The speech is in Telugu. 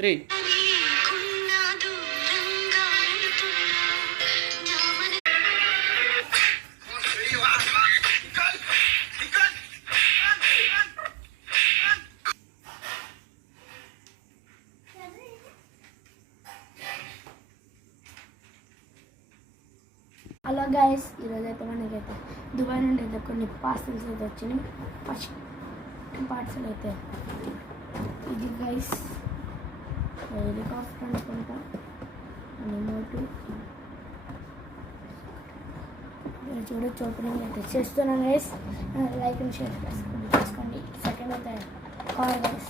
3. హలో గైస్, ఈరోజైతే మనకైతే దుబాయ్ నుండి అయితే కొన్ని పార్సల్స్ అయితే వచ్చినాయి. ఫస్ట్ పార్సల్ అయితే ఇది గైస్, హెలికాప్టర్ అనుకుంటా, రిమోట్ చూడొచ్చు. ఓపెనింగ్ అయితే చేస్తున్నాను గైస్. లైక్ అండ్ షేర్ చేసుకోండి. సెకండ్ అయితే కార్ గైస్.